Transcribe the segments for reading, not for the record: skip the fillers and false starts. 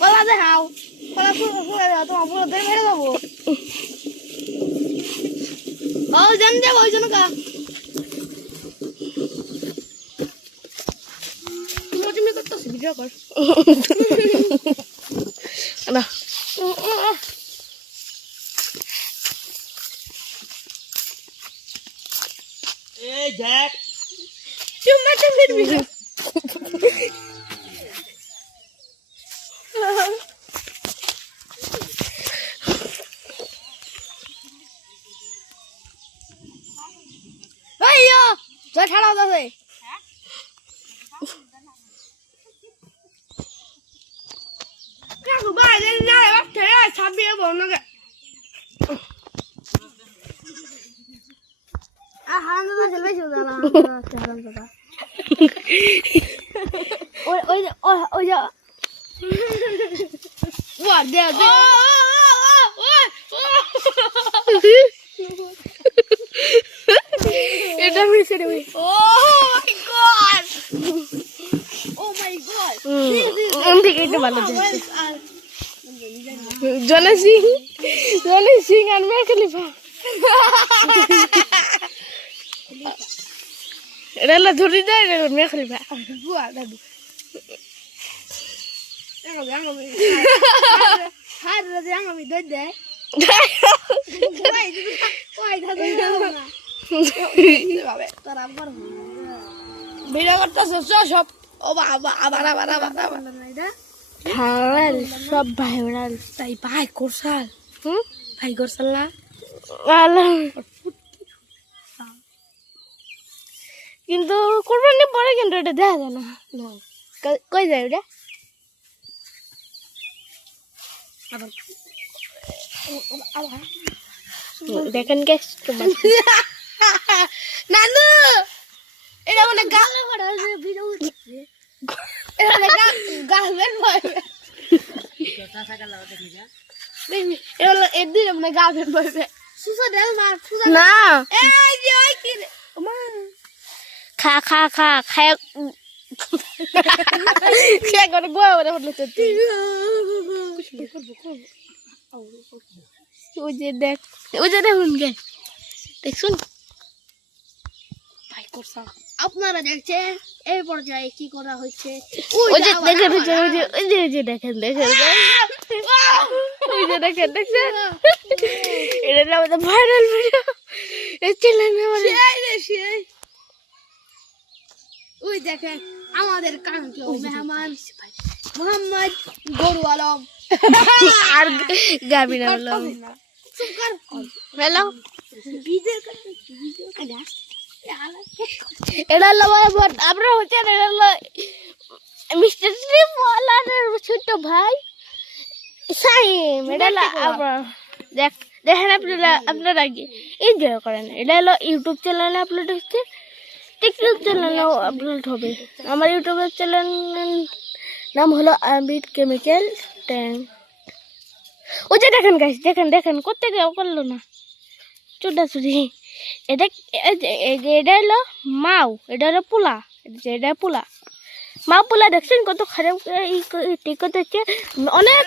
কলা দেখাও কলা ফুলে দাও তোমার পুরো ধরে মেরে দেবো ও জান যাবো ওই জন্য কা তুমি করতেছ ভিডিও কর না এই দেখ তুমি ভিডিও আইয়ো যা ছাড়াও দাদা কাকু বাইরে না বাচ্চা ছাবিয়ে বল না হারাম দাদা চলবে চল দাদা হারাম দাদা ওই ওই ওই যা ওয়া দে দে এটা মিশে দেবে Oh my god! ঠিক এটা ভালো দেখতে জনি সিং আর মিয়া খলিফা এটা হলো ধরি দেয় মিয়া খলিফা বুয়া দাদু হার রাতে আমি দই দে ওই দাদু না বাবা তোর আবার ভিডিও করতেছে সব ও বাবা আবার আবার আবার আবার ভাইরাল সব ভাইরাল তাই ভাই করছাল ভাই করছাল না কিন্তু কোরবানি পরে কিন্তু এটা দেখা যায় না কই যায় ওটা দেখেন কে তোমার নানু এটা মানে গালে পড়া ভিডিও এটা মানে গালবেন ভাই চাচা কালা দেখি যা এটা এদিন মানে গালবেন ভাই সুসা দেল না সুসা না এই যে ওই কি রে মা খা খায় খে করে গোয়া ওরে হলো তো ওই যে দেখুন গে দেখুন ভাই করছাল আপনারা দেখছেন এই পর্যায়ে কি করা হচ্ছে ওই যে দেখেন ওই যে দেখেন দেখছেন এটা আমাদের ভাইরাল ভিডিও এই চ্যানেলে সেই ওই দেখেন আমাদের কাঙ্ক্ষিত মেহমান মোহাম্মদ গরু আলম আর গাবিনা হলো সুকার হ্যালো ভিডিও এটা হলো আপনারা হচ্ছেন এটা হলো মিস্টার শ্রীফলারের ছোট ভাই সাইম এটা হলো দেখেন আপনারা আগে এনজয় করেন এটা হলো ইউটিউব চ্যানেলে আপলোড হচ্ছে টিকটক চ্যানেলেও আপলোড হবে আমার ইউটিউবের চ্যানেলের নাম হলো আবিদ কেমিক্যাল 10 ওই যে দেখেন গাইস দেখেন কোত্থেকে করলো না চুরি এটা হলো মাও এটা হলো পোলা এটা পোলা মা পোলা দেখছেন কত খারাপ ঠিক হচ্ছে অনেক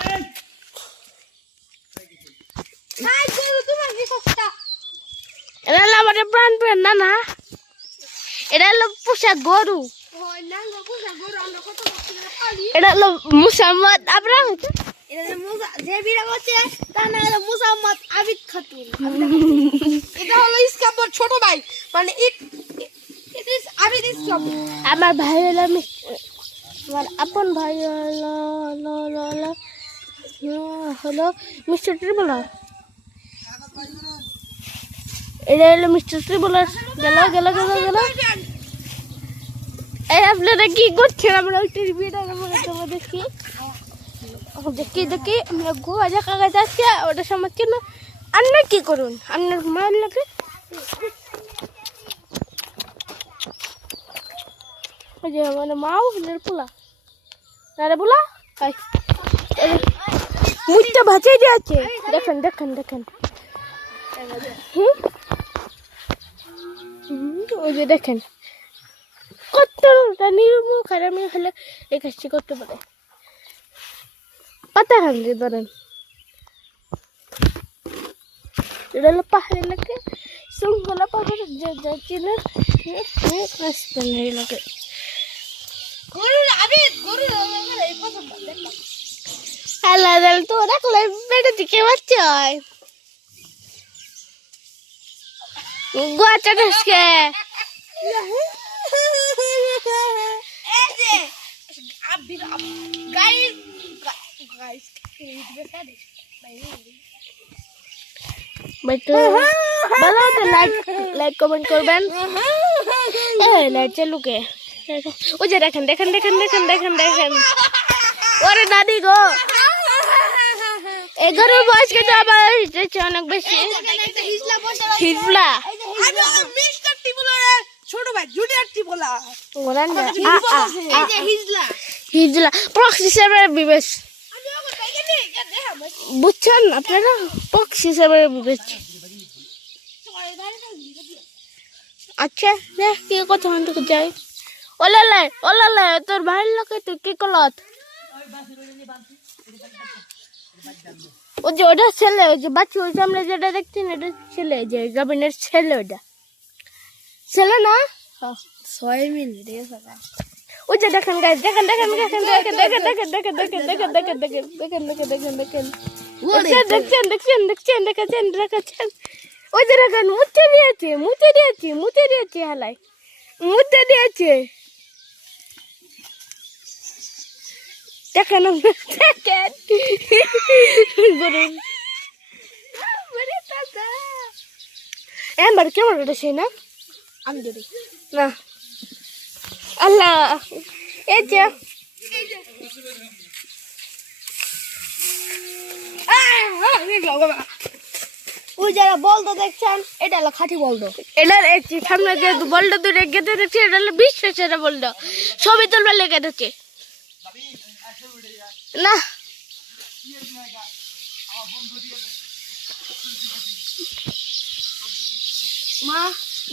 এটা হলো আমাদের প্রাণ না এটা হলো পোষা গরু এটা হলো মুসাম্মদ আপনারা যে বিড়া করছে তার নাম হলো মুসাম্মদ আবিদ খাতুন এটা হলো ইসকাবর ছোট ভাই মানে ইট ইস আবিদ ইসকাবর আমার ভাই হলো আমার আপন ভাই হলো মিস্টার ট্রিবলার এটা হলো মিস্টার ট্রিবলার গেল এই আপনারা কি করছেন আমরা টিভিটা দেখি আমরা গোয়া জায়গা যাচ্ছি ওটা সময় কেন আপনার কি করুন আপনার মায়ের লাগে ওই যে মানে মাও পোলা আরে পোলা মুখটা ভাজাই দিয়ে আছে দেখেন ওই যে দেখেন কতটা নির্মুখ আর আমি হলে এই কাজটি করতে পারে পাতা খান দিয়ে ধরেন এটা হলো পাহাড় এলাকা শৃঙ্খলা পাহাড় চিনেন রাস্তা এলাকা গরুর আবিদ গরুর এই পছন্দ দেখলাম আল্লাহ জানে তো রাখলে বেটা দিকে বাচ্চা হয় গোয়াটা ঢসকে এই যে আবিদ গাইস গাইস বেটো ভালো তো লাইক কমেন্ট করবেন এই লাইট চালু কে ওই যে দেখেন দেখেন দেখেন দেখেন দেখেন দেখেন ওরে দাদি গো এই গরুর বয়স কিন্তু আবার অনেক বেশি হিজলা আমি মিস্টার টিবুলার ছোট ভাই জুনিয়র টিবুলা এই যে হিজলা পক্স হিসেবে বিবেচ আমি ওকে দেখে নি দেখা বুঝছেন আপনারা পক্স হিসেবে বিবেচ আচ্ছা দেখ কি কথা হতে যাই ওলালে তোর ভাইয়ের লোকে তুই কি কলত ও যে ওটা ছেলে ওই যে বাচ্চা ওই সামনে যেটা দেখছেন এটা ছেলে যে গাবিনের ছেলে ওটা ছেলে না 6 মিনিট ওই যে দেখেন গাইস দেখেন দেখেন দেখেন দেখেন দেখেন দেখেন দেখেন দেখেন দেখেন দেখেন দেখেন দেখেন দেখেন দেখেন দেখেন দেখছেন দেখছেন দেখেছেন দেখেছেন ওই যে দেখেন মুতে দিয়েছে হালাই মুতে দিয়েছে দেখেন দেখেন এবার কেমন উঠেছে না আমি ধরি না আল্লাহ এই যে ওই যারা বলতো দেখছেন এটা হলো খাঁটি বলতো এটার সামনে যে বলটা দূরে গেতে দেখছি এটা হলো বিশ্ব সেরা বলটা ছবি তুলবার লেগে দেখছে না মা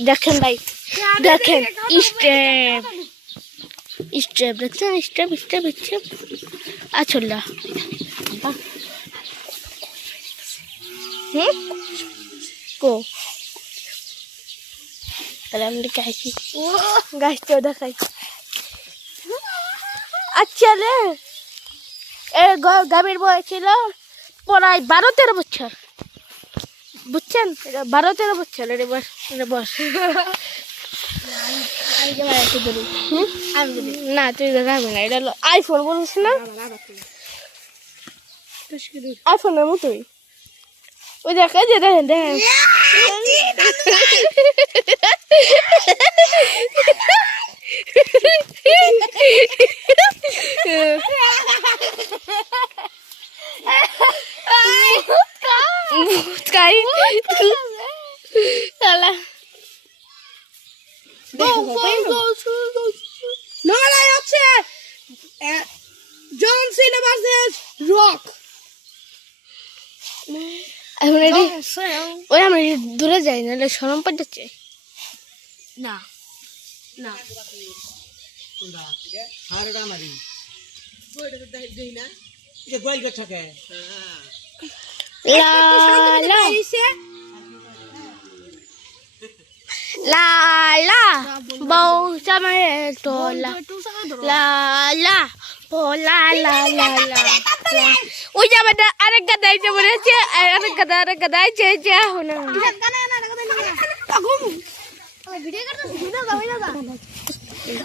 দেখেন ভাই দেখেন স্টেপ দেখছেন স্টেপ স্টেপ স্টেপ আচ্ছা কো তাহলে আমি দেখাইছি গাছটা দেখাই আচ্ছা রে গাভীর বয়স ছিল প্রায় 12-13 বছর বুঝছেন 12-13 বছর রে বস না তুই দেখাবি না এটা হলো আইফোন বলিস না আইফোনের মতোই ওই দেখা যে দেখেন দেখেন লড়াই হচ্ছে জন সিনা ভার্সেস রক ওই আমরা দূরে যাই না সরম পড়ে যাচ্ছে না না কোনটা হারগা মারি গোইটা দেই না এই যে গোইল গছকে লা লা লা লা বউ জামাই তোলা লা লা পোলা লা লা লা ওই জামাটা আরেক গাদা আইছে মনে হচ্ছে আরেক গাদা আইছে যে হলো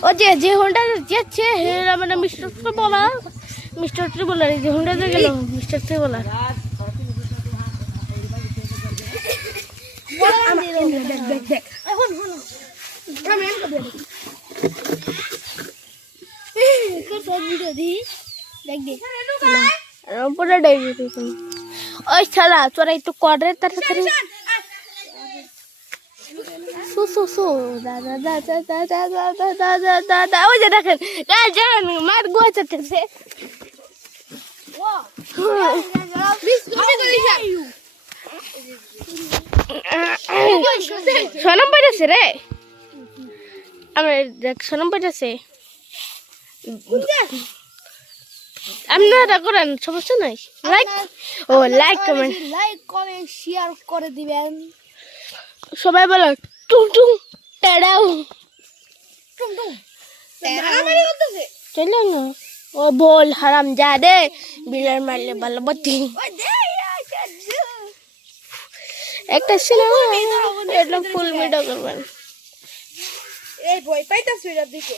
ও যে হোন্ডা যাচ্ছে হেরা মানে মিস্টার ট্রিবলার যে হোন্ডাতে গেল মিস্টার ট্রিবলার ওই ছাড়া তোরা একটু করে তাড়াতাড়ি দাদা ওই যে দেখেন মার গোয়া চাচ্ছে সনম পাইছে রে আমার দেখ সনম পাইছে আপনারা করেন, সমস্যা নাই। লাইক ও like comment like comment share করে দিবেন। সবাই বলো টুং টুং টেড়াও টুম টুম মারামারি করতেছে। চলো না ও বল হারাম জাদে বিড়াল মারলে ভালো বতি ওই দে একটা সিনেমা এটা ফুল ভিডিও করবেন। এই ভয় পাইতাছ এর দিকে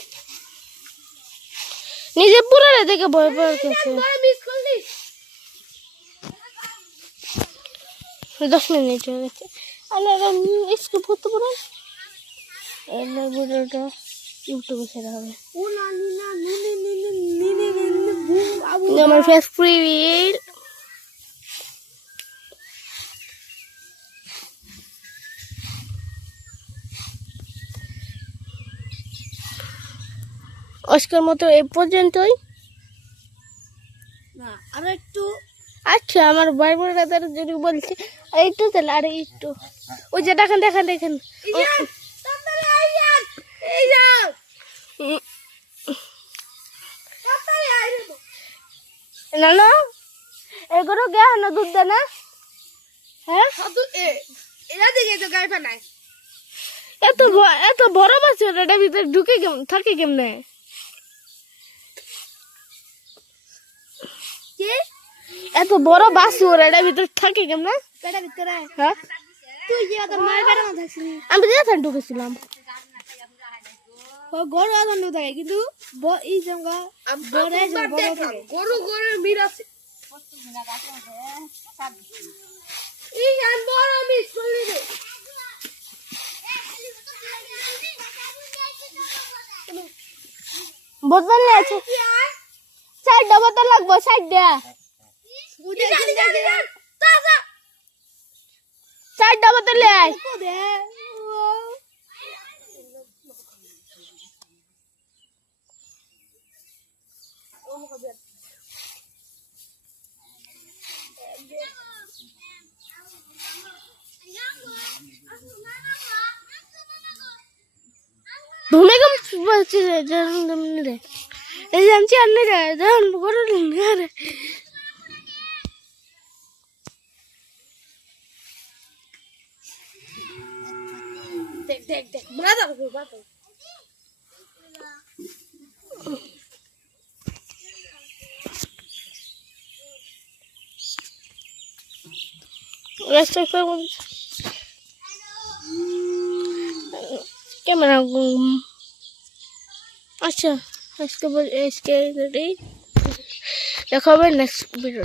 নিজে পুরো দেখে ভয় পাইতেছে। মিস করলি 10 মিনিট হয়ে গেছে। আল্লাহ স্কিপ করতে পারেন, এই ভিডিওটা ইউটিউবে ছেড়ে হবে। ও না না নি বুম আবু আমার ফেস প্রিভিল আজকের মতো এই পর্যন্তই। না আর একটু আচ্ছা আমার ভাই বোনেরা যদি বলছে একটু তাহলে আর একটু ওই যে দেখেন দেখেন দেখেন তাড়াতাড়ি আইয়ান এই যাও তাড়াতাড়ি আইরে না না এগুলো গা না দুধ দেয় না। হ্যাঁ সাধু এরা দিকে তো গায়ে বানায় এত বড় বাচ্চা এটা ভিতরে ঢুকে থাকে কেমনে? কি এত বড় বাছুর এটা ভিতরে থাকে কেমনে? পেটের ভিতরে হ্যাঁ তুই যে তোর মায়ের পেটে না থাকছিস আমি যেখানে ঢুকেছিলাম ও গরু আদন থাকে কিন্তু এই জঙ্গা বড় থাকে গরু গরুর মির আছে এই জান বড় মিস করলি রে বোতল আছে 4টা বোতল লাগবে 4টা 4টা বোতল আয় ভূমিকম্প বলছে রে এই জানছি আন্নে রে জান বড় রে দেখ দেখ দেখ মাথা মাথা ক্যামেরা আচ্ছা আজকে দেখা হবে নেক্সট ভিডিও।